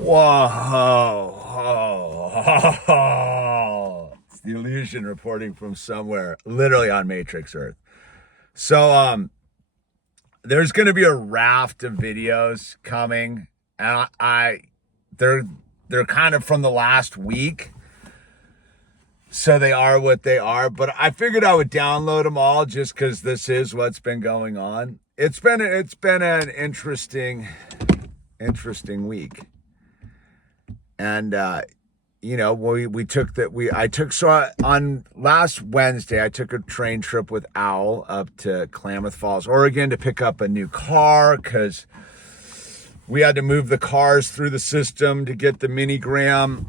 Whoa. It's the illusion reporting from somewhere, literally on Matrix Earth. So, there's going to be a raft of videos coming, and they're kind of from the last week, so they are what they are. But I figured I would download them all just because this is what's been going on. It's been an interesting week, and on last Wednesday I took a train trip with Owl up to Klamath Falls, Oregon to pick up a new car because we had to move the cars through the system to get the Minigram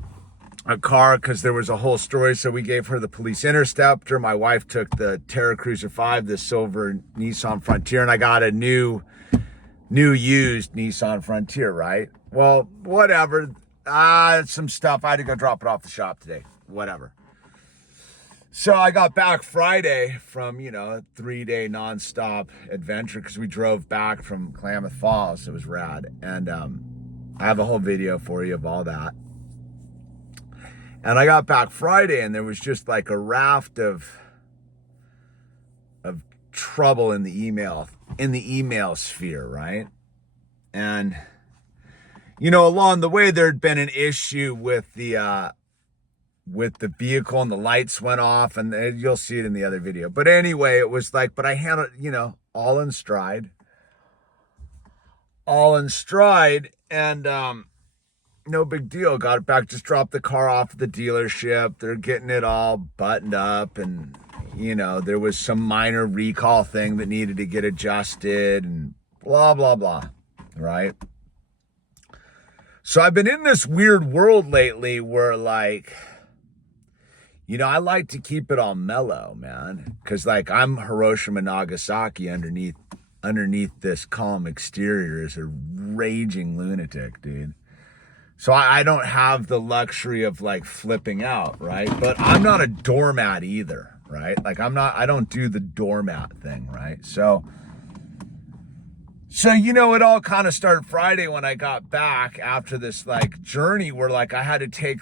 a car because there was a whole story. So we gave her the police interceptor. My wife took the Terra Cruiser 5, the silver Nissan Frontier, and I got a new used Nissan Frontier, right? Well, whatever. Some stuff. I had to go drop it off the shop today. Whatever. So I got back Friday from, a 3-day nonstop adventure because we drove back from Klamath Falls. It was rad. And I have a whole video for you of all that. And I got back Friday and there was just like a raft of trouble in the email sphere, right? And along the way there'd been an issue with the vehicle, and the lights went off, and you'll see it in the other video. But anyway, it was like, but I handled, all in stride, and no big deal. Got it back, just dropped the car off at the dealership. They're getting it all buttoned up, and there was some minor recall thing that needed to get adjusted, and blah blah blah, right? So I've been in this weird world lately where, like, I like to keep it all mellow, man, because like I'm Hiroshima, Nagasaki underneath this calm exterior is a raging lunatic, dude. So I don't have the luxury of like flipping out, right? But I'm not a doormat either, right? Like I don't do the doormat thing, right? So it all kind of started Friday when I got back after this like journey where like I had to take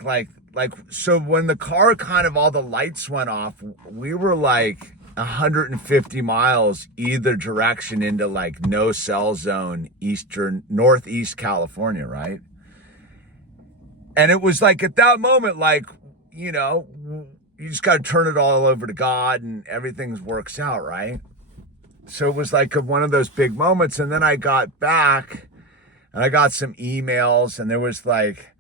so when the car kind of all the lights went off, we were like 150 miles either direction into like no cell zone northeast California, right? And it was like at that moment, like, you just got to turn it all over to God and everything works out, right? So it was like one of those big moments. And then I got back and I got some emails, and there was like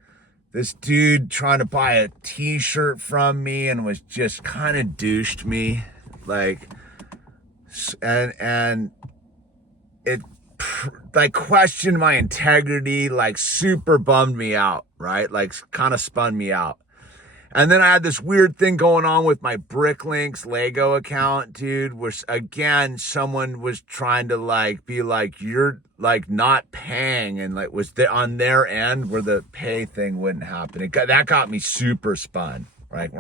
this dude trying to buy a t-shirt from me and was just kind of douched me, like, and it like questioned my integrity, like super bummed me out, right? Like kind of spun me out. And then I had this weird thing going on with my Bricklinks Lego account, dude, which again, someone was trying to like be like, you're like not paying, and like was on their end where the pay thing wouldn't happen. That got me super spun, right?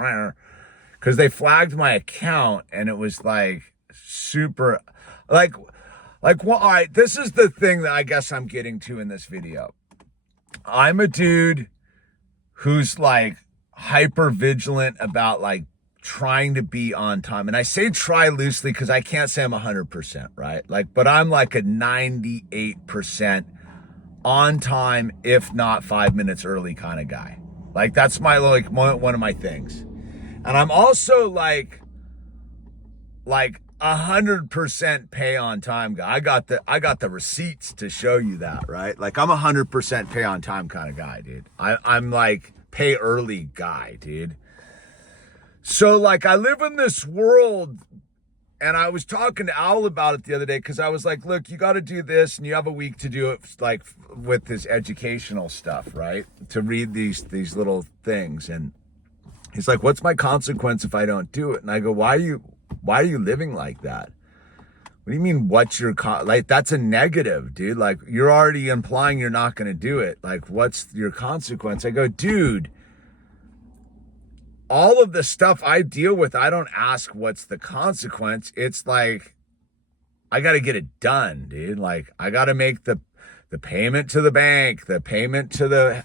Because they flagged my account and it was like super, like, well, all right, this is the thing that I guess I'm getting to in this video. I'm a dude who's like hyper vigilant about like trying to be on time. And I say try loosely because I can't say I'm 100%, right? Like, but I'm like a 98% on time, if not 5 minutes early kind of guy. Like that's my, like one of my things. And I'm also like 100% pay on time guy. I got the receipts to show you that, right? Like I'm 100% pay on time kind of guy, dude. I'm like pay early guy, dude. So like I live in this world, and I was talking to Owl about it the other day because I was like, look, you got to do this, and you have a week to do it, like with this educational stuff, right? To read these little things. And he's like, what's my consequence if I don't do it? And I go, why are you living like that? What do you mean, what's your, like, that's a negative, dude. Like, you're already implying you're not going to do it. Like, what's your consequence? I go, dude, all of the stuff I deal with, I don't ask what's the consequence. It's like, I got to get it done, dude. Like, I got to make the the payment to the bank, the payment to the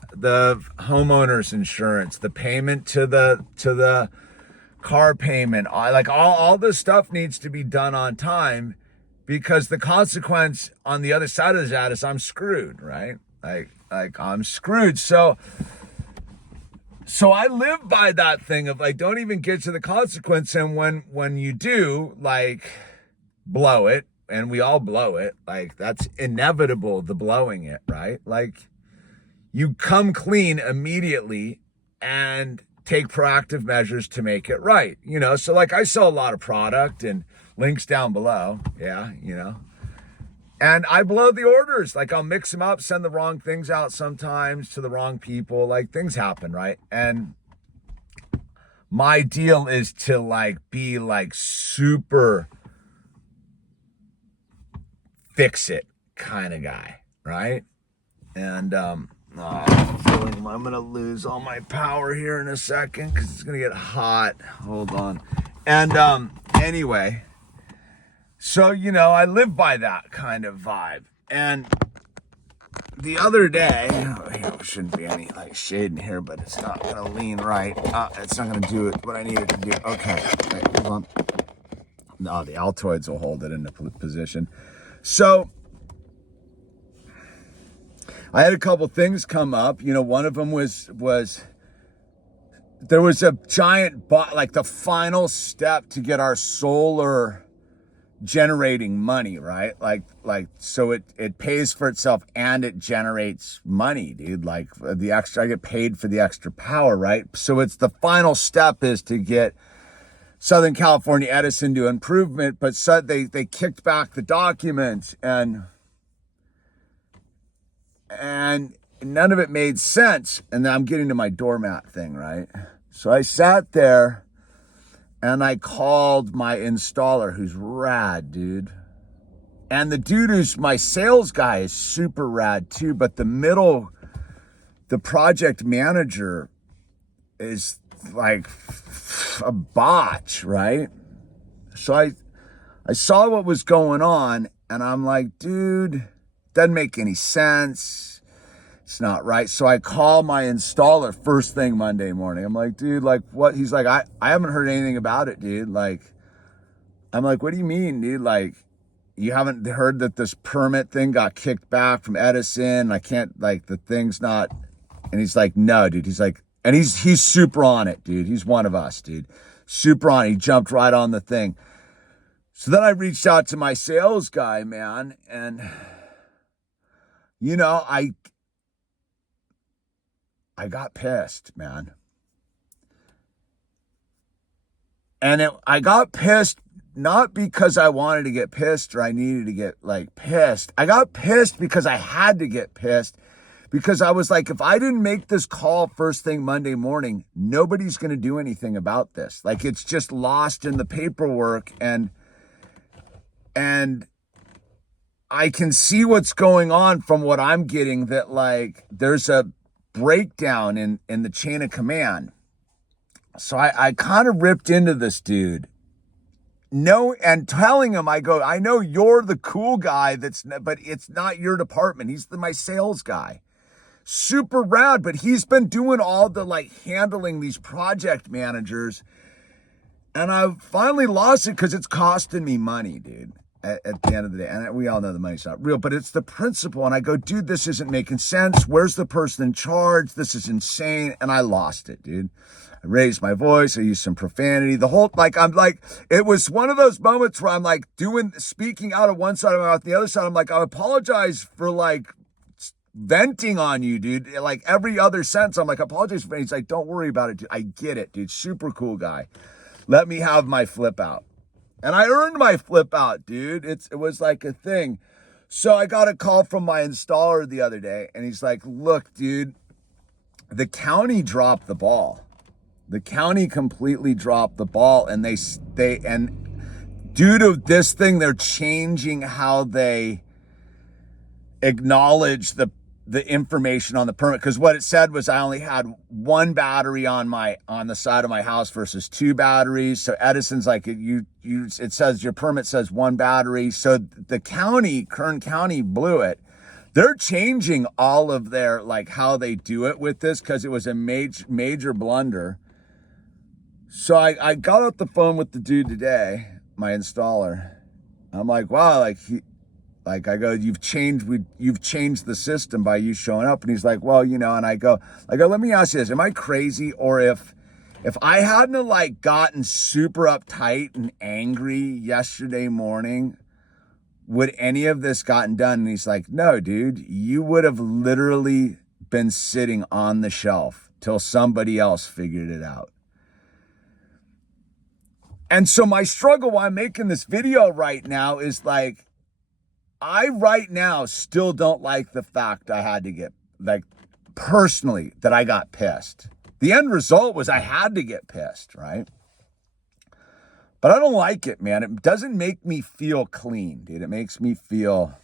homeowner's insurance, the payment to the car payment, like all this stuff needs to be done on time, because the consequence on the other side of that is I'm screwed, right? Like I'm screwed. So I live by that thing of like, don't even get to the consequence. And when you do, like, blow it, and we all blow it, like that's inevitable, the blowing it, right? Like you come clean immediately and take proactive measures to make it right, you know? So like I sell a lot of product, and links down below. Yeah, you know, and I blow the orders. Like I'll mix them up, send the wrong things out sometimes to the wrong people. Like things happen, right? And my deal is to like be like super fix it kind of guy, right? And I'm feeling I'm gonna lose all my power here in a second because it's gonna get hot. Hold on. And anyway, so you know, I live by that kind of vibe. And the other day, there shouldn't be any like shade in here, but it's not gonna lean right. It's not gonna do it what I need it to do. Okay, wait, hold on. No, the Altoids will hold it into position. So I had a couple things come up. You know, one of them was there was a giant like the final step to get our solar generating money, right? Like so it pays for itself and it generates money, dude. Like the extra, I get paid for the extra power, right? So it's the final step is to get Southern California Edison to improvement, but said they kicked back the document, and none of it made sense. And then I'm getting to my doormat thing, right? So I sat there and I called my installer, who's rad, dude. And the dude who's my sales guy is super rad too, but the project manager is like a botch, right? So I saw what was going on, and I'm like, dude, doesn't make any sense. It's not right. So I call my installer first thing Monday morning. I'm like, dude, like what? He's like, I haven't heard anything about it, dude. Like, I'm like, what do you mean, dude? Like, you haven't heard that this permit thing got kicked back from Edison? I can't, like, the thing's not. And he's like, no, dude. He's like, and he's super on it, dude. He's one of us, dude. Super on it. He jumped right on the thing. So then I reached out to my sales guy, man. And, you know, I got pissed, man. And I got pissed not because I wanted to get pissed or I needed to get, like, pissed. I got pissed because I had to get pissed. Because I was like, if I didn't make this call first thing Monday morning, nobody's going to do anything about this. Like, it's just lost in the paperwork. And I can see what's going on from what I'm getting, that, like, there's a breakdown in the chain of command. So I kind of ripped into this dude. No, and telling him, I go, I know you're the cool guy but it's not your department. He's my sales guy. Super rad, but he's been doing all the, like, handling these project managers. And I finally lost it because it's costing me money, dude, at the end of the day. And we all know the money's not real, but it's the principle. And I go, dude, this isn't making sense. Where's the person in charge? This is insane. And I lost it, dude. I raised my voice. I used some profanity. The whole, like, I'm like, it was one of those moments where I'm like speaking out of one side of my mouth, the other side. I'm like, I apologize for, like, venting on you, dude. Like every other sentence, I'm like, apologize for. He's like, don't worry about it, dude. I get it, dude. Super cool guy. Let me have my flip out. And I earned my flip out, dude. It was like a thing. So I got a call from my installer the other day, and he's like, look, dude, the county dropped the ball. The county completely dropped the ball, and and due to this thing, they're changing how they acknowledge the information on the permit. Because what it said was I only had one battery on the side of my house versus two batteries. So Edison's like, it says your permit says one battery. So the county, Kern County, blew it. they're changing all of their, like, how they do it with this, because it was a major blunder. So I got off the phone with the dude today, my installer. I'm like, wow, I go, you've changed the system by you showing up. And he's like, well, and I go, let me ask you this. Am I crazy? Or if I hadn't like gotten super uptight and angry yesterday morning, would any of this gotten done? And he's like, no, dude, you would have literally been sitting on the shelf till somebody else figured it out. And so my struggle while I'm making this video right now is like, I right now still don't like the fact I had to get, like, personally, that I got pissed. The end result was I had to get pissed, right? But I don't like it, man. It doesn't make me feel clean, dude. It makes me feel,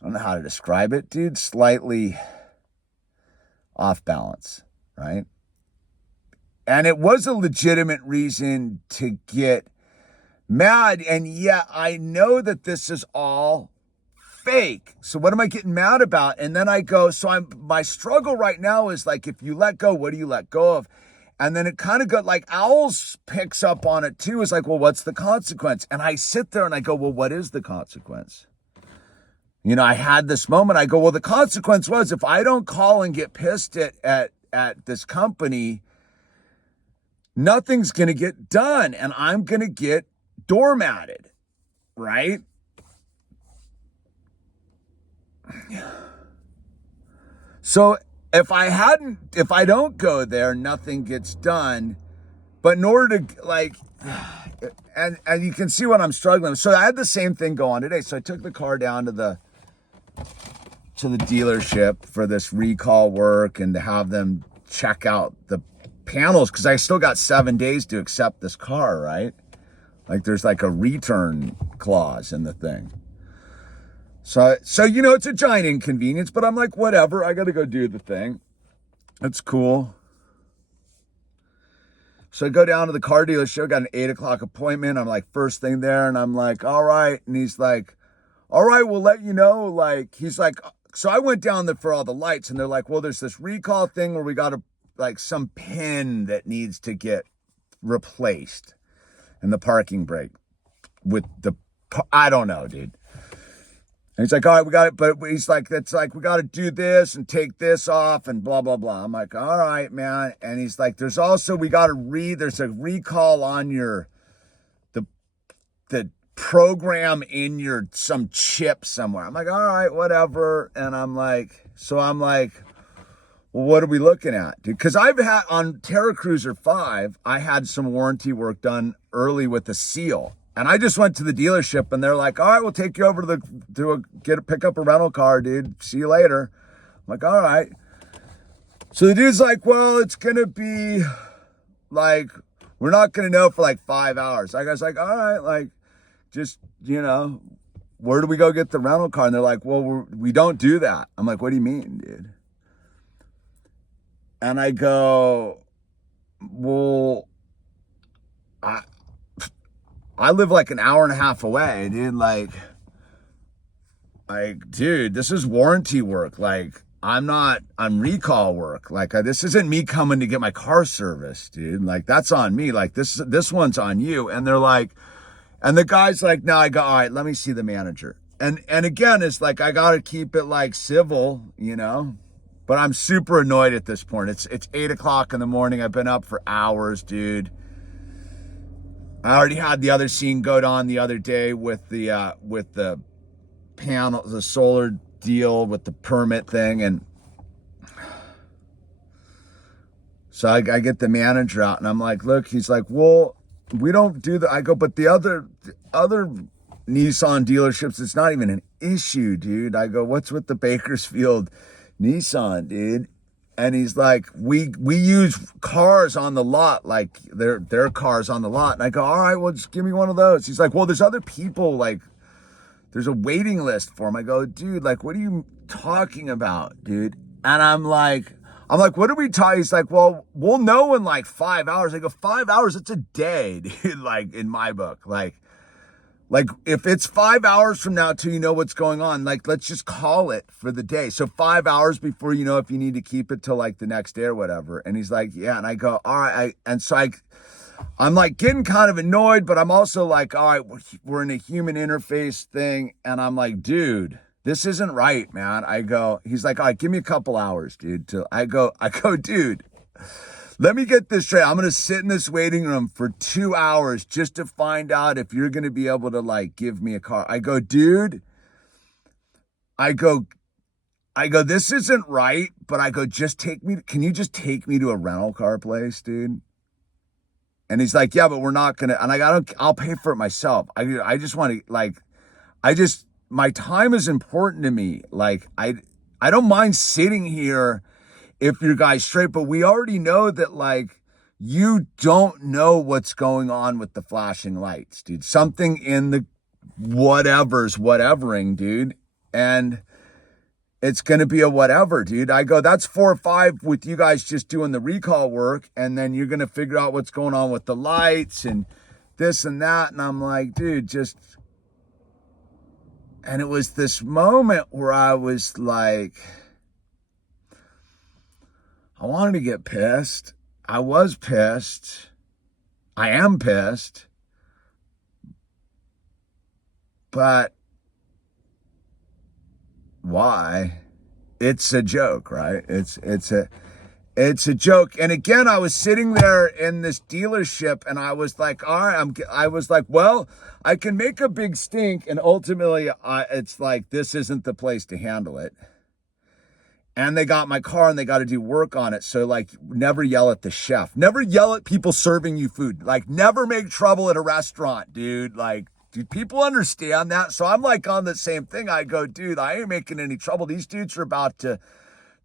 I don't know how to describe it, dude, slightly off balance, right? And it was a legitimate reason to get mad. And yet I know that this is all fake. So what am I getting mad about? And then I go, my struggle right now is like, if you let go, what do you let go of? And then it kind of got like Owls picks up on it too. It's like, well, what's the consequence? And I sit there and I go, well, what is the consequence? I had this moment. I go, well, the consequence was if I don't call and get pissed at this company, nothing's going to get done and I'm going to get doormatted, right? So if I don't go there, nothing gets done. But in order to like, and you can see what I'm struggling with. So I had the same thing go on today. So I took the car down to the dealership for this recall work and to have them check out the panels, because I still got 7 days to accept this car, right? Like there's like a return clause in the thing. So it's a giant inconvenience, but I'm like, whatever, I got to go do the thing. It's cool. So I go down to the car dealership, got an 8:00 appointment. I'm like, first thing there. And I'm like, all right. And he's like, all right, we'll let you know. Like, he's like, so I went down there for all the lights and they're like, well, there's this recall thing where we got to, like, some pin that needs to get replaced in the parking brake with I don't know, dude. And he's like, all right, we got it. But he's like, that's like, we got to do this and take this off and blah, blah, blah. I'm like, all right, man. And he's like, there's also, there's a recall on the program in some chip somewhere. I'm like, all right, whatever. And I'm like, well, what are we looking at, dude? Because I've had on Terra Cruiser 5, I had some warranty work done early with the seal. And I just went to the dealership and they're like, all right, we'll take you over to pick up a rental car, dude. See you later. I'm like, all right. So the dude's like, well, it's going to be like, we're not going to know for like 5 hours. I was like, all right, like, just, where do we go get the rental car? And they're like, well, we don't do that. I'm like, what do you mean, dude? And I go, well, I live like an hour and a half away, dude. Like, dude, this is warranty work. Like, I'm recall work. Like, this isn't me coming to get my car serviced, dude. Like, that's on me. Like, this one's on you. And they're like, and the guy's like, no, I go, all right, let me see the manager. And again, it's like, I got to keep it like civil, but I'm super annoyed at this point. It's 8:00 in the morning. I've been up for hours, dude. I already had the other scene go on the other day with the panel, the solar deal with the permit thing. And so I get the manager out and I'm like, look, he's like, well, we don't do that. I go, but the other Nissan dealerships, it's not even an issue, dude. I go, what's with the Bakersfield Nissan, dude? And he's like, we use cars on the lot, like their cars on the lot. And I go, all right, well, just give me one of those. He's like, well, there's other people, like, there's a waiting list for them. I go, dude, like, what are you talking about, dude? And I'm like, what are we talking? He's like, well, we'll know in like 5 hours. I go, 5 hours? It's a day, dude, like, in my book. Like, Like, if it's 5 hours from now till you know what's going on, like, let's just call it for the day. So 5 hours before you know if you need to keep it till like the next day or whatever. And he's like, yeah. And I go, all right. I'm like getting kind of annoyed, but I'm also like, all right, we're in a human interface thing. And I'm like, dude, this isn't right, man. He's like, all right, give me a couple hours, dude. I go, dude, let me get this straight. I'm going to sit in this waiting room for 2 hours just to find out if you're going to be able to like give me a car. I go, dude, I go, this isn't right, but I go, can you just take me to a rental car place, dude? And he's like, yeah, but we're not going to, and I'll pay for it myself. I just want to like, my time is important to me. Like, I don't mind sitting here if your guy's straight, but we already know that like, you don't know what's going on with the flashing lights, dude. Something in the whatevering, dude. And it's going to be a whatever, dude. I go, that's 4 or 5 with you guys just doing the recall work. And then you're going to figure out what's going on with the lights and this and that. And I'm like, dude, and it was this moment where I was like, I wanted to get pissed. I was pissed. I am pissed. But why? It's a joke, right? It's a joke. And again, I was sitting there in this dealership and I was like, all right, well, I can make a big stink. And ultimately it's like, this isn't the place to handle it. And they got my car and they got to do work on it. So like, never yell at the chef. Never yell at people serving you food. Like, never make trouble at a restaurant, dude. Like, do people understand that? So I'm like on the same thing. I go, dude, I ain't making any trouble. These dudes are about to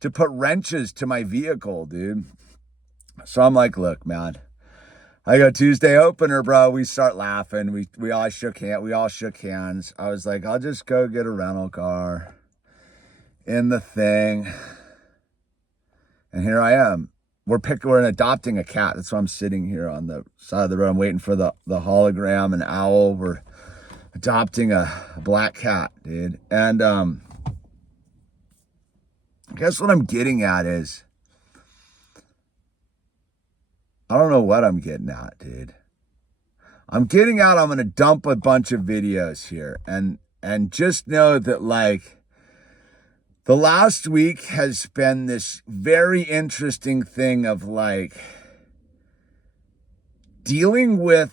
put wrenches to my vehicle, dude. So I'm like, look, man. I go, Tuesday opener, bro. We start laughing. We all shook hands. I was like, I'll just go get a rental car in the thing. And here I am. We're adopting a cat. That's why I'm sitting here on the side of the road. I'm waiting for the hologram and owl. We're adopting a black cat, dude. And I guess what I'm getting at is, I don't know what I'm getting at, dude. I'm getting at, I'm going to dump a bunch of videos here and just know that like, the last week has been this very interesting thing of like dealing with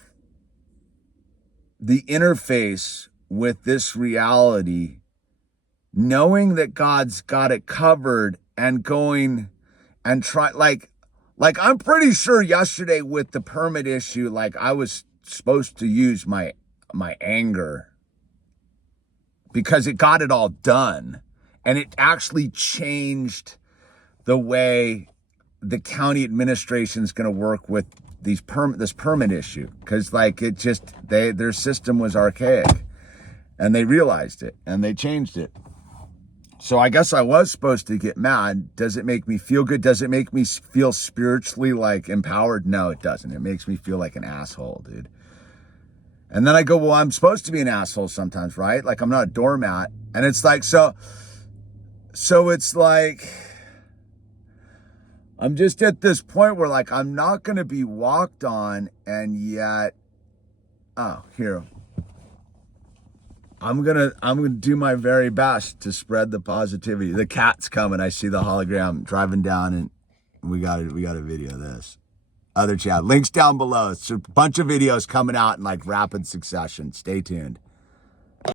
the interface with this reality, knowing that God's got it covered and going and try like I'm pretty sure yesterday with the permit issue, like I was supposed to use my anger because it got it all done. And it actually changed the way the county administration is going to work with this permit issue. Because like it just, their system was archaic. And they realized it. And they changed it. So I guess I was supposed to get mad. Does it make me feel good? Does it make me feel spiritually like empowered? No, it doesn't. It makes me feel like an asshole, dude. And then I go, well, I'm supposed to be an asshole sometimes, right? Like I'm not a doormat. And it's like, so it's like, I'm just at this point where like, I'm not going to be walked on and yet, here, I'm going to do my very best to spread the positivity. The cat's coming. I see the hologram driving down and we got to video this. Other chat links down below. It's a bunch of videos coming out in like rapid succession. Stay tuned.